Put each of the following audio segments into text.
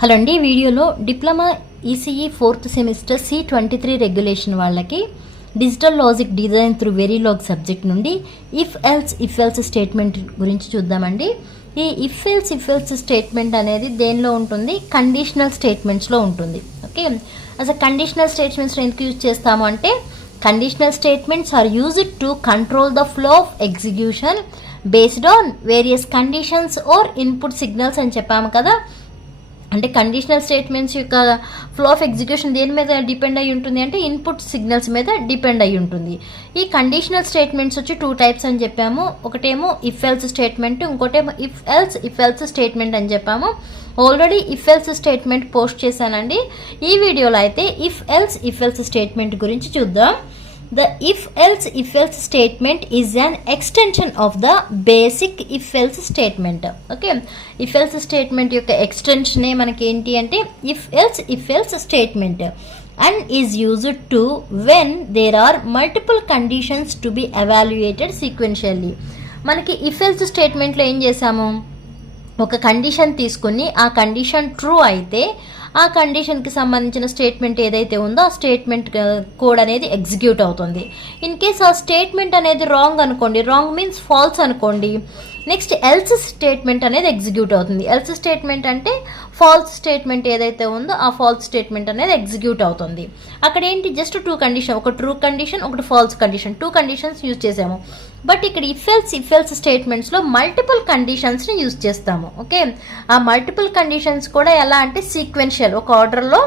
Hello అండి, వీడియోలో diploma ECE 4th semester C23 regulation వాళ్ళకి digital logic design through Verilog subject నుండి if else statement గురించి చూద్దామండి. ఈ ఇఫ్ ఎల్స్ స్టేట్మెంట్ అనేది దేనిలో ఉంటుంది? కండిషనల్ స్టేట్మెంట్స్లో ఉంటుంది. ఓకే, అసలు కండిషనల్ స్టేట్మెంట్స్ ఎందుకు యూజ్ చేస్తాము అంటే, conditional statements are used to control the flow of execution based on various conditions or input signals అని చెప్పాము కదా. అంటే కండిషనల్ స్టేట్మెంట్స్ యొక్క ఫ్లో ఆఫ్ ఎగ్జిక్యూషన్ దేని మీద డిపెండ్ అయి ఉంటుంది అంటే, ఇన్పుట్ సిగ్నల్స్ మీద డిపెండ్ అయి ఉంటుంది. ఈ కండిషనల్ స్టేట్మెంట్స్ వచ్చి 2 టైప్స్ అని చెప్పాము. ఒకటేమో ఇఫ్ ఎల్స్ స్టేట్మెంట్, ఇంకోటేమో ఇఫ్ ఎల్స్ స్టేట్మెంట్ అని చెప్పాము. Already if else statement post చేశానండి. ఈ వీడియోలో అయితే ఇఫ్ ఎల్స్ స్టేట్మెంట్ గురించి చూద్దాం. The if else statement is an extension of the basic if else statement. Okay, if else statement యొక్క extension మనకి ఏంటి అంటే if else statement and is used to when there are multiple conditions to be evaluated sequentially. మనకి if else statement లో ఏం చేసాము, ఒక condition తీసుకుని ఆ కండిషన్ ట్రూ అయితే ఆ కండిషన్కి సంబంధించిన స్టేట్మెంట్ ఏదైతే ఉందో ఆ స్టేట్మెంట్ కోడ్ అనేది ఎగ్జిక్యూట్ అవుతుంది. ఇన్ కేస్ ఆ స్టేట్మెంట్ అనేది రాంగ్ అనుకోండి, రాంగ్ మీన్స్ ఫాల్స్ అనుకోండి, నెక్స్ట్ ఎల్స్ స్టేట్మెంట్ అనేది ఎగ్జిక్యూట్ అవుతుంది. ఎల్స్ స్టేట్మెంట్ అంటే ఫాల్స్ స్టేట్మెంట్ ఏదైతే ఉందో ఆ ఫాల్స్ స్టేట్మెంట్ అనేది ఎగ్జిక్యూట్ అవుతుంది. అక్కడ ఏంటి, జస్ట్ 2 కండిషన్, ఒక ట్రూ కండిషన్, ఒకటి ఫాల్స్ కండిషన్, 2 కండిషన్స్ యూజ్ చేసాము. బట్ ఇక్కడ ఇఫ్ ఎల్స్ స్టేట్మెంట్స్లో మల్టిపుల్ కండిషన్స్ని యూజ్ చేస్తాము. ఓకే, ఆ మల్టిపుల్ కండిషన్స్ కూడా ఎలా అంటే సీక్వెన్షియల్, ఒక ఆర్డర్లో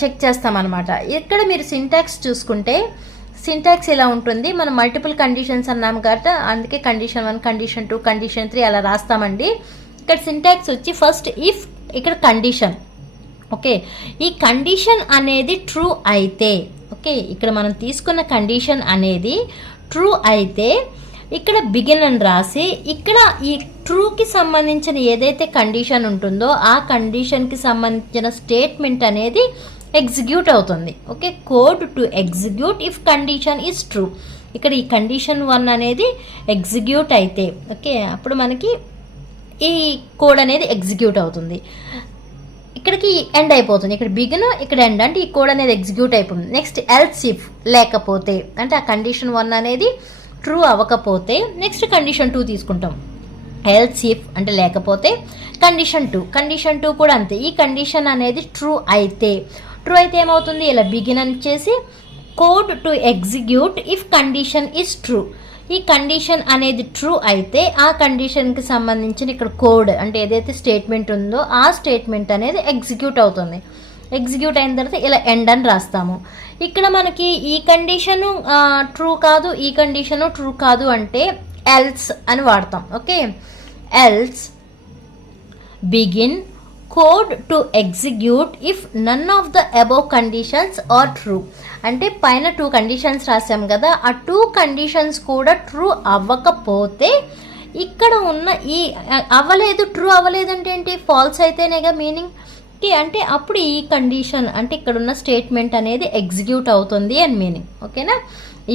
చెక్ చేస్తామన్నమాట. ఇక్కడ మీరు సింటాక్స్ చూసుకుంటే సింటాక్స్ ఇలా ఉంటుంది. మనం మల్టిపుల్ కండిషన్స్ అన్నాము కాబట్టి అందుకే కండిషన్ 1, కండిషన్ 2, కండిషన్ 3 అలా రాస్తామండి. ఇక్కడ సింటాక్స్ వచ్చి ఫస్ట్ ఇఫ్, ఇక్కడ కండిషన్. ఓకే, ఈ కండిషన్ అనేది ట్రూ అయితే, ఓకే ఇక్కడ మనం తీసుకున్న కండిషన్ అనేది ట్రూ అయితే ఇక్కడ బిగిన్ అని రాసి, ఇక్కడ ఈ ట్రూకి సంబంధించిన ఏదైతే కండిషన్ ఉంటుందో ఆ కండిషన్కి సంబంధించిన స్టేట్మెంట్ అనేది ఎగ్జిక్యూట్ అవుతుంది. Okay, code to execute if condition is true. ఇక్కడ ఈ కండిషన్ 1 అనేది ఎగ్జిక్యూట్ అయితే, ఓకే అప్పుడు మనకి ఈ కోడ్ అనేది ఎగ్జిక్యూట్ అవుతుంది. ఇక్కడికి ఎండ్ అయిపోతుంది, ఇక్కడ బిగిన్ ఇక్కడ ఎండ్, అంటే ఈ కోడ్ అనేది ఎగ్జిక్యూట్ అయిపోతుంది. నెక్స్ట్ ఎల్స్ ఇఫ్, లేకపోతే అంటే ఆ కండిషన్ 1 అనేది ట్రూ అవ్వకపోతే నెక్స్ట్ కండిషన్ 2 తీసుకుంటాం. ఎల్స్ ఇఫ్ అంటే లేకపోతే కండిషన్ 2 కూడా అంతే. ఈ కండిషన్ అనేది ట్రూ అయితే ఏమవుతుంది, ఇలా బిగిన్ అని చేసి code to execute if condition is true. ఈ కండిషన్ అనేది ట్రూ అయితే ఆ కండిషన్కి సంబంధించిన ఇక్కడ కోడ్ అంటే ఏదైతే స్టేట్మెంట్ ఉందో ఆ స్టేట్మెంట్ అనేది ఎగ్జిక్యూట్ అవుతుంది. ఎగ్జిక్యూట్ అయిన తర్వాత ఇలా ఎండ్ అని రాస్తాము. ఇక్కడ మనకి ఈ కండిషను ట్రూ కాదు, ఈ కండిషను ట్రూ కాదు అంటే ఎల్స్ అని వాడతాం. Okay, else begin code to execute if none of the above conditions are true. అంటే పైన 2 కండిషన్స్ రాసాం కదా, ఆ 2 కండిషన్స్ కూడా ట్రూ అవ్వకపోతే ఇక్కడ ఉన్న ఈ అవ్వలేదు, ట్రూ అవ్వలేదు అంటే ఏంటి, ఫాల్స్ అయితేనేగా మీనింగ్. అంటే అప్పుడు ఈ కండిషన్ అంటే ఇక్కడ ఉన్న స్టేట్మెంట్ అనేది ఎగ్జిక్యూట్ అవుతుంది అని మీనింగ్. ఓకేనా,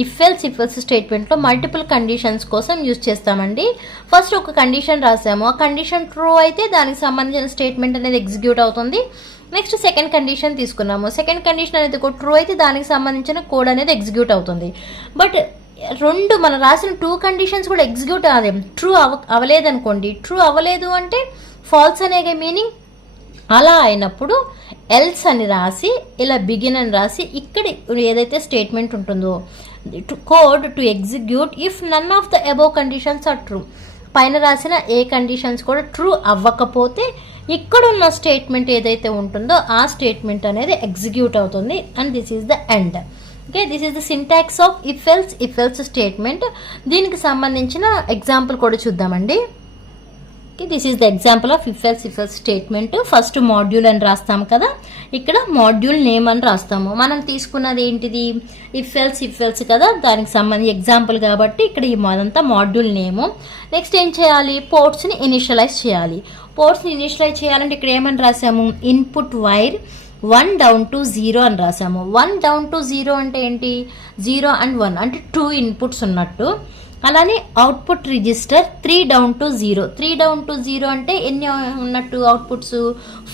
ఇఫ్ ఎల్స్ స్టేట్మెంట్లో మల్టిపుల్ కండిషన్స్ కోసం యూజ్ చేస్తామండి. ఫస్ట్ ఒక కండిషన్ రాసాము, ఆ కండిషన్ ట్రూ అయితే దానికి సంబంధించిన స్టేట్మెంట్ అనేది ఎగ్జిక్యూట్ అవుతుంది. నెక్స్ట్ సెకండ్ కండిషన్ తీసుకున్నాము, సెకండ్ కండిషన్ అనేది ట్రూ అయితే దానికి సంబంధించిన కోడ్ అనేది ఎగ్జిక్యూట్ అవుతుంది. బట్ మనం రాసిన 2 కండిషన్స్ కూడా ఎగ్జిక్యూట్ అవ్వలేదు, ట్రూ అవ్వలేదనుకోండి, ట్రూ అవ్వలేదు అంటే ఫాల్స్ అనేగా మీనింగ్. అలా అయినప్పుడు ఎల్స్ అని రాసి ఇలా బిగిన్ అని రాసి ఇక్కడ ఏదైతే స్టేట్మెంట్ ఉంటుందో code to execute if none of the above conditions are true. పైన రాసిన ఏ కండిషన్స్ కూడా ట్రూ అవ్వకపోతే ఇక్కడ ఉన్న స్టేట్మెంట్ ఏదైతే ఉంటుందో ఆ స్టేట్మెంట్ అనేది ఎగ్జిక్యూట్ అవుతుంది. And this is the end. Okay, this is the syntax of if else statement. దీనికి సంబంధించిన ఎగ్జాంపుల్ కూడా చూద్దామండి. Okay, this is the example of if else statement. First module అని రాస్తాం కదా, ఇక్కడ మాడ్యూల్ నేమ్ అని రాస్తాము. మనం తీసుకున్నది ఏంటిది, ఇఫ్ ఎల్స్ కదా, దానికి సంబంధించి ఎగ్జాంపుల్ కాబట్టి ఇక్కడ ఈ అదంతా మాడ్యూల్ నేము. నెక్స్ట్ ఏం చేయాలి, పోర్ట్స్ని ఇనిషియలైజ్ చేయాలి. పోర్ట్స్ని ఇనిషియలైజ్ చేయాలంటే ఇక్కడ ఏమని రాసాము, ఇన్పుట్ వైర్ 1 down to 0 అని రాసాము. 1 down to 0 అంటే ఏంటి, 0 and 1 అంటే 2 ఇన్పుట్స్ ఉన్నట్టు. అలానే output register 3 down to 0. 3 down to 0 అంటే ఎన్ని ఉన్నట్టు అవుట్పుట్స్?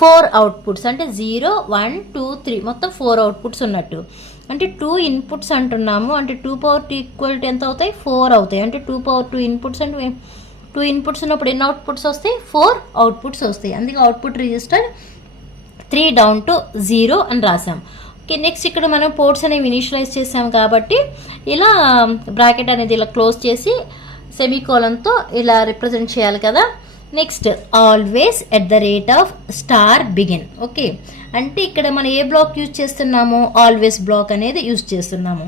4 అవుట్పుట్స్. అంటే 0 1 2 3 మొత్తం 4 అవుట్పుట్స్ ఉన్నట్టు. అంటే 2 ఇన్పుట్స్ అంటున్నాము. అంటే 2 power 2 ఈక్వల్ టు ఎంత అవుతాయి? 4 అవుతాయి. అంటే 2 power 2 ఇన్పుట్స్ అంటే 2 ఇన్పుట్స్ ఉన్నప్పుడు ఎన్ని అవుట్పుట్స్ వస్తాయి? 4 అవుట్పుట్స్ వస్తాయి. అందుకే అవుట్పుట్ రిజిస్టర్ 3 down to 0 అని రాసాం. ఓకే, నెక్స్ట్ ఇక్కడ మనం పోర్ట్స్ అనేవి ఇనిషియలైజ్ చేసాం కాబట్టి ఇలా బ్రాకెట్ అనేది ఇలా క్లోజ్ చేసి సెమీకోలన్తో ఇలా రిప్రజెంట్ చేయాలి కదా. Next always at the rate of star begin. Okay, అంటే ఇక్కడ మనం ఏ బ్లాక్ యూజ్ చేస్తున్నాము? ఆల్వేస్ బ్లాక్ అనేది యూజ్ చేస్తున్నాము.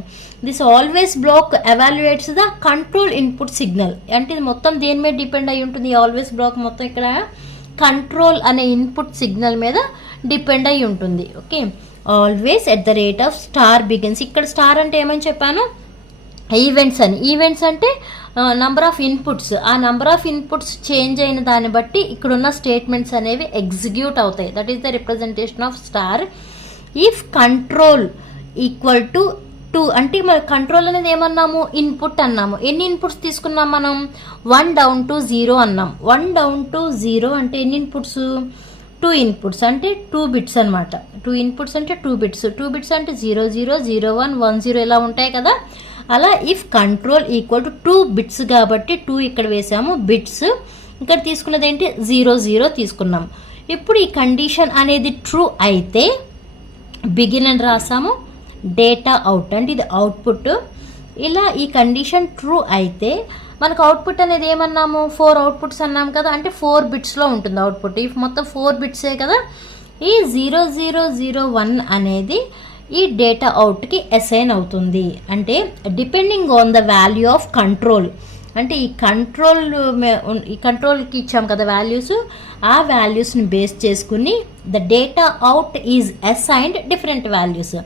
This always block evaluates the control input signal. అంటే ఇది మొత్తం దేని మీద డిపెండ్ అయి ఉంటుంది? ఆల్వేస్ బ్లాక్ మొత్తం ఇక్కడ కంట్రోల్ అనే ఇన్పుట్ సిగ్నల్ మీద డిపెండ్ అయి ఉంటుంది. Okay, always at the rate of star begins. ఇక్కడ స్టార్ అంటే ఏమని చెప్పాను? ఈవెంట్స్ అని. ఈవెంట్స్ అంటే నంబర్ ఆఫ్ ఇన్పుట్స్. ఆ నంబర్ ఆఫ్ ఇన్పుట్స్ చేంజ్ అయిన దాన్ని బట్టి ఇక్కడున్న స్టేట్మెంట్స్ అనేవి ఎగ్జిక్యూట్ అవుతాయి. That is the representation of star. If control equal to 2 అంటే మన కంట్రోల్ అనేది ఏమన్నాము? ఇన్పుట్ అన్నాము. ఎన్ని ఇన్పుట్స్ తీసుకున్నాం మనం? 1 down to 0 అన్నాం. 1 down to 0 అంటే ఎన్ని ఇన్పుట్స్? 2 ఇన్పుట్స్ అంటే 2 బిట్స్ అనమాట. 2 ఇన్పుట్స్ అంటే 2 బిట్స్. 2 బిట్స్ అంటే 0 0 0 1 1 0 ఇలా ఉంటాయి కదా. అలా if control equal to 2 bits కాబట్టి 2 ఇక్కడ వేసాము బిట్స్. ఇక్కడ తీసుకున్నది ఏంటి? 0 0 తీసుకున్నాం. ఇప్పుడు ఈ కండిషన్ అనేది ట్రూ అయితే బిగిన్ అని రాసాము. డేటా అవుట్ అంటే ఇది అవుట్పుట్. ఇలా ఈ కండిషన్ ట్రూ అయితే మనకు అవుట్పుట్ అనేది ఏమన్నాము? 4 అవుట్పుట్స్ అన్నాం కదా. అంటే 4 బిట్స్లో ఉంటుంది అవుట్పుట్. ఇఫ్ మొత్తం 4 బిట్సే కదా. ఈ 0 0 0 1 అనేది ఈ డేటా అవుట్కి అసైన్ అవుతుంది. అంటే depending on the value of control. అంటే ఈ కంట్రోల్కి ఇచ్చాం కదా వాల్యూస్. ఆ వాల్యూస్ని బేస్ చేసుకుని the data out is assigned different values.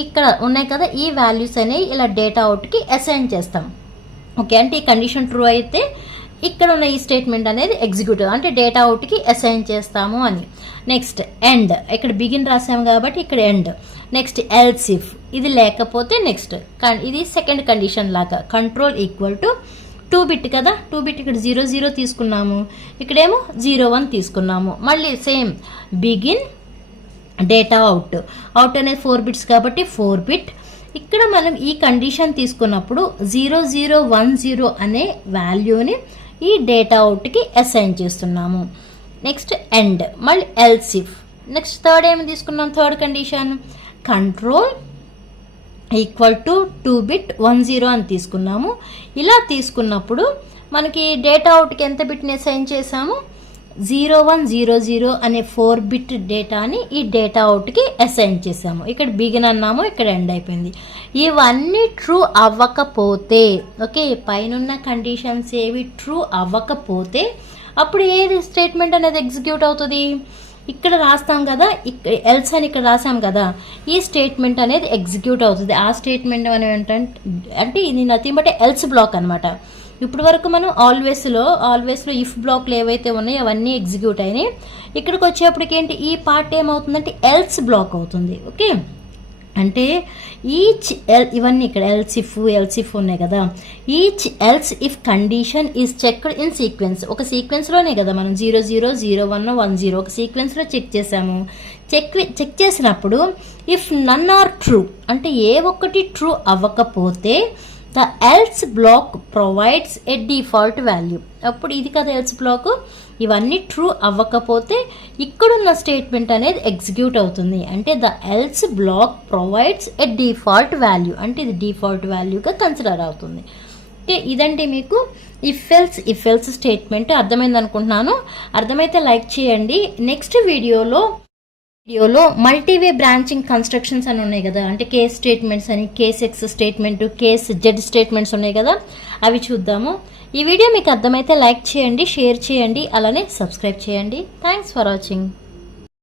ఇక్కడ ఉన్నాయి కదా, ఈ వాల్యూస్ అనేవి ఇలా డేటా అవుట్కి అసైన్ చేస్తాం. ఓకే, అంటే ఈ కండిషన్ ట్రూ అయితే ఇక్కడ ఉన్న ఈ స్టేట్మెంట్ అనేది ఎగ్జిక్యూటివ్ అంటే డేటా అవుట్కి అసైన్ చేస్తాము అని. Next end. ఇక్కడ బిగిన్ రాసాము కాబట్టి ఇక్కడ ఎండ్. Next else if. ఇది లేకపోతే నెక్స్ట్ ఇది సెకండ్ కండిషన్ లాగా. కంట్రోల్ ఈక్వల్ టు 2 బిట్ కదా. 2 బిట్ ఇక్కడ 0 0 తీసుకున్నాము. ఇక్కడేమో 0 1 తీసుకున్నాము. మళ్ళీ same begin data out. Out అనేది 4 బిట్స్ కాబట్టి 4 బిట్. ఇక్కడ మనం ఈ కండిషన్ తీసుకున్నప్పుడు 0 0 1 0 అనే వాల్యూని ఈ డేటా అవుట్కి అసైన్ చేస్తున్నాము. Next end. మళ్ళీ ఎల్స్ ఇఫ్. నెక్స్ట్ థర్డ్ ఏమి తీసుకున్నాం? Third condition control equal to 2 bit 1 0 అని తీసుకున్నాము. ఇలా తీసుకున్నప్పుడు మనకి డేటా అవుట్కి ఎంత బిట్ని అసైన్ చేసాము? 0 1 0 0 అనే 4 బిట్ డేటాని ఈ డేటా అవుట్కి అసైన్ చేసాము. ఇక్కడ బిగిన్ అన్నాము, ఇక్కడ ఎండ్ అయిపోయింది. ఇవన్నీ ట్రూ అవ్వకపోతే, ఓకే, పైన కండిషన్స్ ఏవి ట్రూ అవ్వకపోతే అప్పుడు ఏది స్టేట్మెంట్ అనేది ఎగ్జిక్యూట్ అవుతుంది? ఇక్కడ రాస్తాం కదా, ఎల్స్ అని ఇక్కడ రాసాం కదా, ఈ స్టేట్మెంట్ అనేది ఎగ్జిక్యూట్ అవుతుంది. ఆ స్టేట్మెంట్ మనం అంటే ఇది నథింగ్ బట్ ఎల్స్ బ్లాక్ అనమాట. ఇప్పుడు వరకు మనం ఆల్వేస్లో ఇఫ్ బ్లాక్లు ఏవైతే ఉన్నాయో అవన్నీ ఎగ్జిక్యూట్ అయినాయి. ఇక్కడికి వచ్చేప్పటికి ఏంటి? ఈ పార్ట్ ఏమవుతుందంటే ఎల్స్ బ్లాక్ అవుతుంది. ఓకే, అంటే ఈచ్ ఇవన్నీ ఇక్కడ ఎల్స్ ఇఫ్ ఉన్నాయి కదా. Each else if condition is checked in sequence. ఒక సీక్వెన్స్లోనే కదా మనం 0 0 0 1 1 0 ఒక సీక్వెన్స్లో చెక్ చేసాము. చెక్ చేసినప్పుడు ఇఫ్ నన్ ఆర్ ట్రూ అంటే ఏ ఒక్కటి ట్రూ అవ్వకపోతే the else black provides a default value. అప్పుడు ఇది కదా ఎల్స్ బ్లాక్. ఇవన్నీ ట్రూ అవ్వకపోతే ఇక్కడున్న స్టేట్మెంట్ అనేది ఎగ్జిక్యూట్ అవుతుంది. అంటే the else black provides a default value. అంటే ఇది డిఫాల్ట్ వాల్యూగా కన్సిడర్ అవుతుంది. ఓకే, ఇదంటే మీకు ఇఫ్ ఎల్స్ స్టేట్మెంట్ అర్థమైంది అనుకుంటున్నాను. అర్థమైతే లైక్ చేయండి. నెక్స్ట్ వీడియోలో మల్టీవే బ్రాంచింగ్ కన్స్ట్రక్షన్స్ అని ఉన్నాయి కదా. అంటే కేస్ స్టేట్మెంట్స్ అని, case X statement, case Z statements ఉన్నాయి కదా, అవి చూద్దాము. ఈ వీడియో మీకు అర్థమైతే లైక్ చేయండి, షేర్ చేయండి, అలానే సబ్స్క్రైబ్ చేయండి. Thanks for watching.